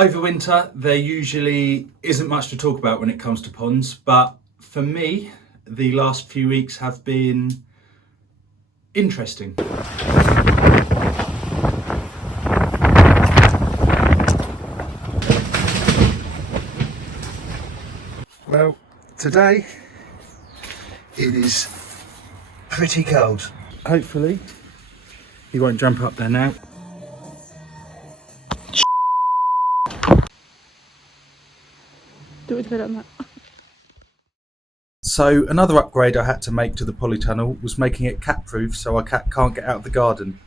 Over winter, there usually isn't much to talk about when it comes to ponds, but for me, the last few weeks have been interesting. Well, today it is pretty cold. Hopefully, he won't jump up there now. So another upgrade I had to make to the Polytunnel was making it cat proof so our cat can't get out of the garden.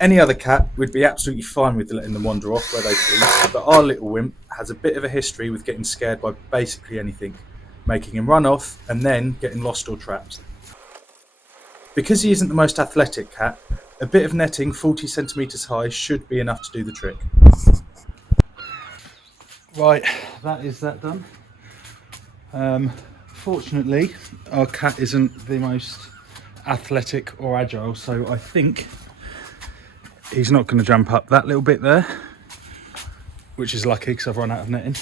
Any other cat would be absolutely fine with letting them wander off where they please, but our little wimp has a bit of a history with getting scared by basically anything, making him run off and then getting lost or trapped. Because he isn't the most athletic cat, a bit of netting 40 centimetres high should be enough to do the trick. Right, that is that done. Fortunately, our cat isn't the most athletic or agile, so I think he's not going to jump up that little bit there, which is lucky because I've run out of netting.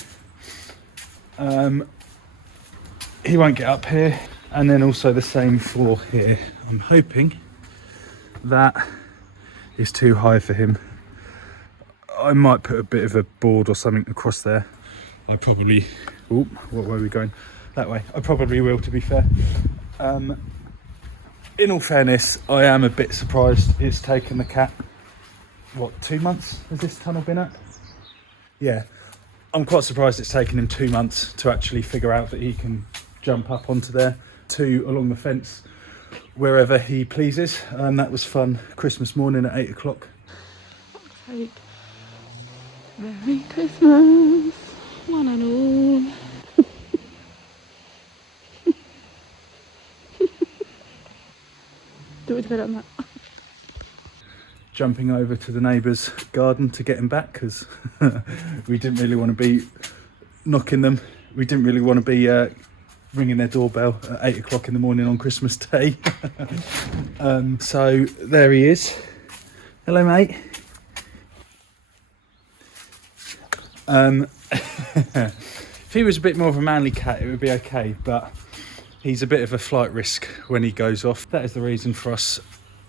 He won't get up here, and then also the same for here. I'm hoping that is too high for him. I might put a bit of a board or something across there. I probably... Oh, what way are we going? That way. I probably will, to be fair. In all fairness, I am a bit surprised it's taken the cat, what, 2 months has this tunnel been up? Yeah. I'm quite surprised it's taken him 2 months to actually figure out that he can jump up onto there, along the fence, wherever he pleases. That was fun. Christmas morning at 8 o'clock. Merry Christmas, one and all. Do it better than that. Jumping over to the neighbour's garden to get him back because we didn't really want to be knocking them. We didn't really want to be ringing their doorbell at 8 o'clock in the morning on Christmas Day. So there he is. Hello, mate. If he was a bit more of a manly cat, it would be okay, but he's a bit of a flight risk when he goes off. That is the reason for us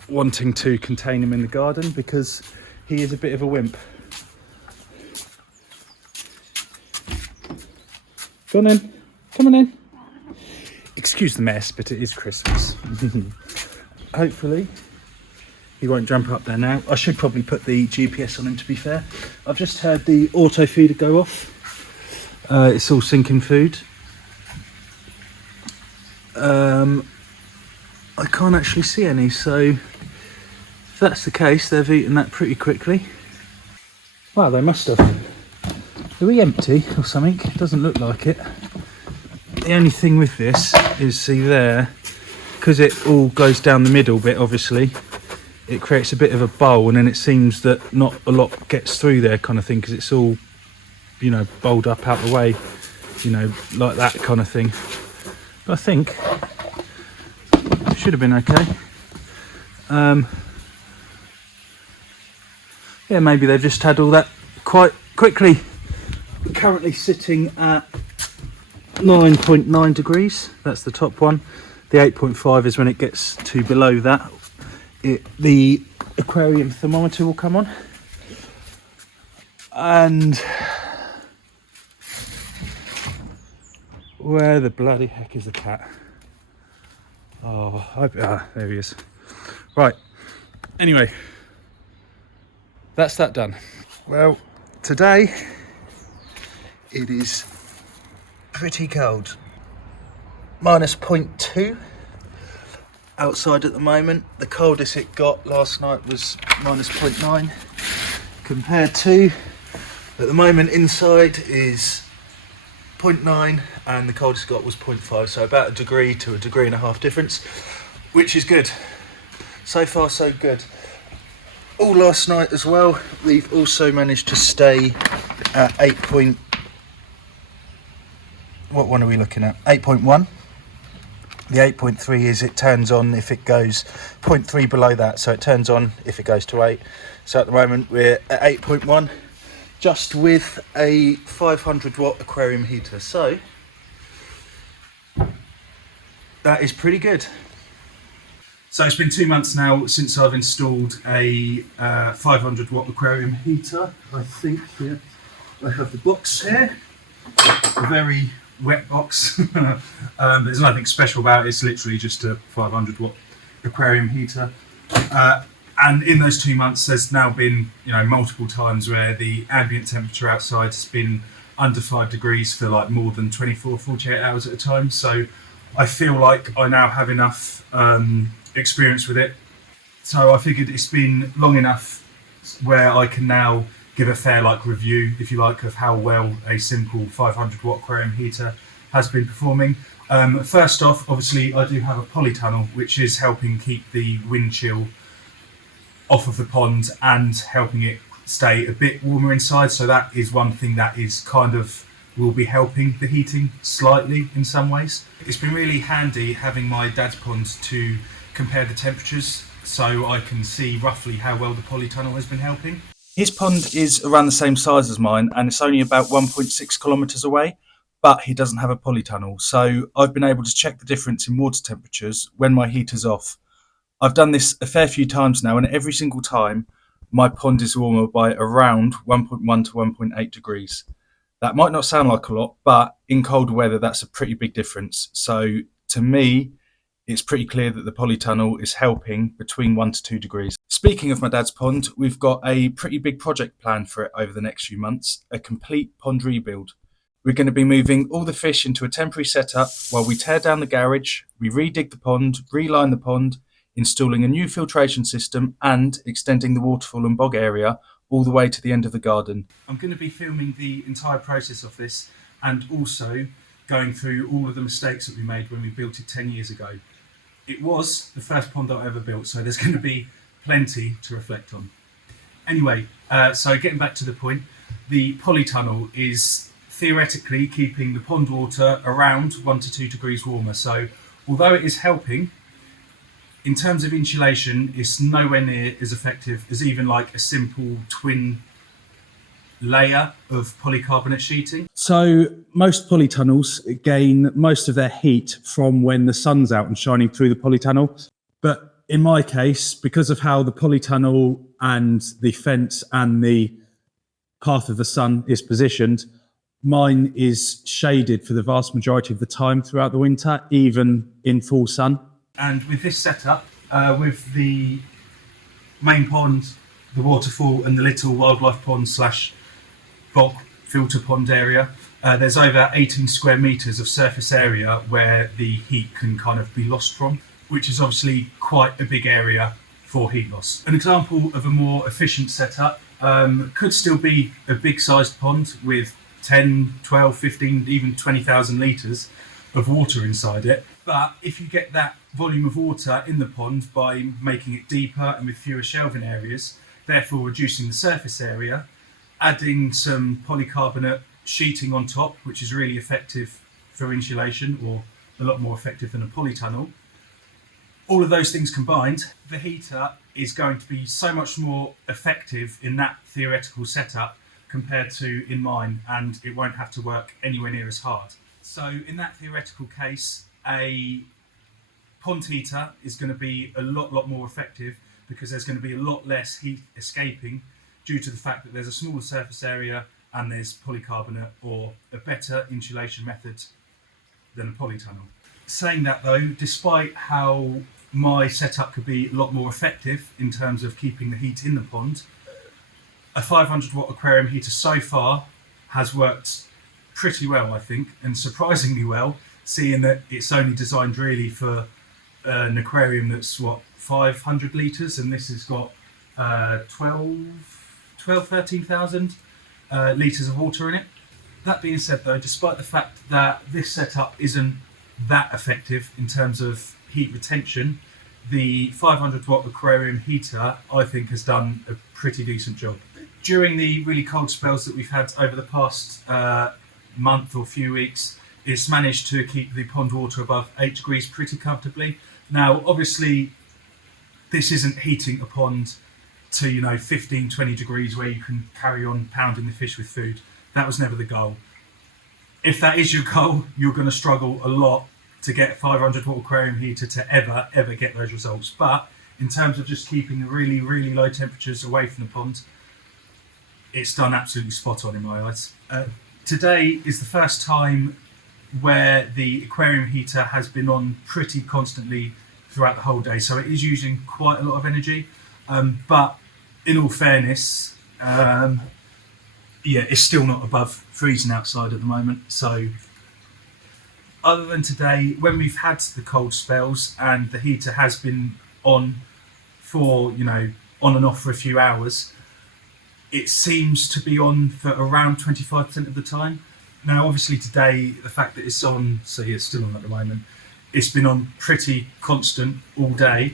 wanting to contain him in the garden, because he is a bit of a wimp. Go on in. Come on in. Excuse the mess, but it is Christmas. Hopefully he won't jump up there now. I should probably put the GPS on him, to be fair. I've just heard the auto feeder go off. It's all sinking food. I can't actually see any, so if that's the case, they've eaten that pretty quickly. Wow, they must have. Are we empty or something? It doesn't look like it. The only thing with this is, see there, because it all goes down the middle bit, obviously, it creates a bit of a bowl, and then it seems that not a lot gets through there, kind of thing, because it's all, you know, bowled up out the way, you know, like that kind of thing. But I think it should have been okay. Yeah, maybe they've just had all that quite quickly. We're currently sitting at 9.9 degrees. That's the top one. The 8.5 is when it gets to below that. The aquarium thermometer will come on. And where the bloody heck is the cat? Oh, there he is. Right, anyway, that's that done. Well, today it is pretty cold. Minus 0.2 outside at the moment. The coldest it got last night was minus 0.9, compared to, at the moment inside is 0.9, and the coldest it got was 0.5, so about 1 degree to 1.5 degrees difference, which is good. So far so good. All last night as well, we've also managed to stay at 8. What one are we looking at? 8.1. The 8.3 is it turns on if it goes 0.3 below that, so it turns on if it goes to 8. So at the moment we're at 8.1, just with a 500 watt aquarium heater. So that is pretty good. So it's been 2 months now since I've installed a 500 watt aquarium heater. I think here I have the box here, a very wet box. There's nothing special about it, it's literally just a 500 watt aquarium heater. And in those 2 months there's now been multiple times where the ambient temperature outside has been under 5 degrees for like more than 48 hours at a time. So I feel like I now have enough experience with it. So I figured it's been long enough where I can now give a fair review, if you like, of how well a simple 500 watt aquarium heater has been performing. First off, obviously I do have a Polytunnel, which is helping keep the wind chill off of the pond and helping it stay a bit warmer inside. So that is one thing that is will be helping the heating slightly in some ways. It's been really handy having my dad's pond to compare the temperatures so I can see roughly how well the Polytunnel has been helping. His pond is around the same size as mine and it's only about 1.6 kilometres away, but he doesn't have a Polytunnel. So I've been able to check the difference in water temperatures when my heater's off. I've done this a fair few times now, and every single time my pond is warmer by around 1.1 to 1.8 degrees. That might not sound like a lot, but in colder weather, that's a pretty big difference. So to me, it's pretty clear that the Polytunnel is helping between 1 to 2 degrees. Speaking of my dad's pond, we've got a pretty big project planned for it over the next few months, a complete pond rebuild. We're going to be moving all the fish into a temporary setup while we tear down the garage, we redig the pond, reline the pond, installing a new filtration system and extending the waterfall and bog area all the way to the end of the garden. I'm going to be filming the entire process of this and also going through all of the mistakes that we made when we built it 10 years ago. It was the first pond I ever built, so there's going to be plenty to reflect on. Anyway, so getting back to the point, the Polytunnel is theoretically keeping the pond water around 1 to 2 degrees warmer. So although it is helping, in terms of insulation, it's nowhere near as effective as even a simple twin layer of polycarbonate sheeting. So most polytunnels gain most of their heat from when the sun's out and shining through the polytunnel. But in my case, because of how the polytunnel and the fence and the path of the sun is positioned, mine is shaded for the vast majority of the time throughout the winter, even in full sun. And with this setup, with the main pond, the waterfall and the little wildlife pond / bog filter pond area, there's over 18 square metres of surface area where the heat can be lost from, which is obviously quite a big area for heat loss. An example of a more efficient setup could still be a big sized pond with 10, 12, 15, even 20,000 litres of water inside it. But if you get that volume of water in the pond by making it deeper and with fewer shelving areas, therefore reducing the surface area, adding some polycarbonate sheeting on top, which is really effective for insulation, or a lot more effective than a polytunnel, all of those things combined, the heater is going to be so much more effective in that theoretical setup compared to in mine, and it won't have to work anywhere near as hard. So in that theoretical case, a pond heater is going to be a lot more effective because there's going to be a lot less heat escaping due to the fact that there's a smaller surface area and there's polycarbonate, or a better insulation method than a polytunnel. Saying that though, despite how my setup could be a lot more effective in terms of keeping the heat in the pond, a 500 watt aquarium heater so far has worked pretty well, I think, and surprisingly well, seeing that it's only designed really for an aquarium that's 500 litres, and this has got 13,000 litres of water in it. That being said though, despite the fact that this setup isn't that effective in terms of heat retention, the 500 watt aquarium heater I think has done a pretty decent job. During the really cold spells that we've had over the past month or few weeks, it's managed to keep the pond water above 8 degrees pretty comfortably. Now obviously this isn't heating a pond to, you know, 15, 20 degrees where you can carry on pounding the fish with food. That was never the goal. If that is your goal, you're going to struggle a lot to get a 500 watt aquarium heater to ever get those results. But in terms of just keeping the really, really low temperatures away from the pond, it's done absolutely spot on in my eyes. Today is the first time where the aquarium heater has been on pretty constantly throughout the whole day, so it is using quite a lot of energy. But in all fairness, it's still not above freezing outside at the moment. So other than today, when we've had the cold spells and the heater has been on for, you know, on and off for a few hours, it seems to be on for around 25% of the time. Now, obviously today, the fact that it's on, so yeah, it's still on at the moment, it's been on pretty constant all day.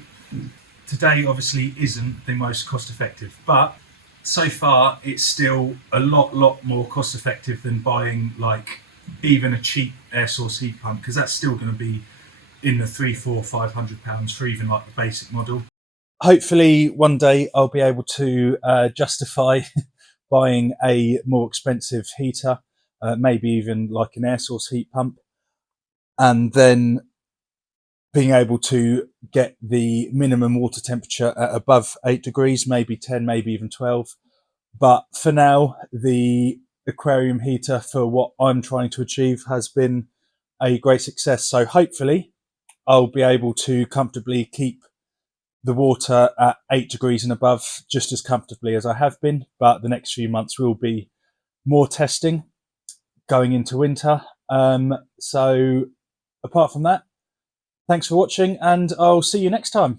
Today obviously isn't the most cost effective, but so far it's still a lot more cost effective than buying like even a cheap air source heat pump, because that's still going to be in the £300-500 for even like the basic model. Hopefully one day I'll be able to justify buying a more expensive heater, maybe even like an air source heat pump, and then being able to get the minimum water temperature at above 8 degrees, maybe 10, maybe even 12. But for now, the aquarium heater for what I'm trying to achieve has been a great success. So hopefully I'll be able to comfortably keep the water at 8 degrees and above just as comfortably as I have been. But the next few months will be more testing going into winter. So apart from that, thanks for watching, and I'll see you next time.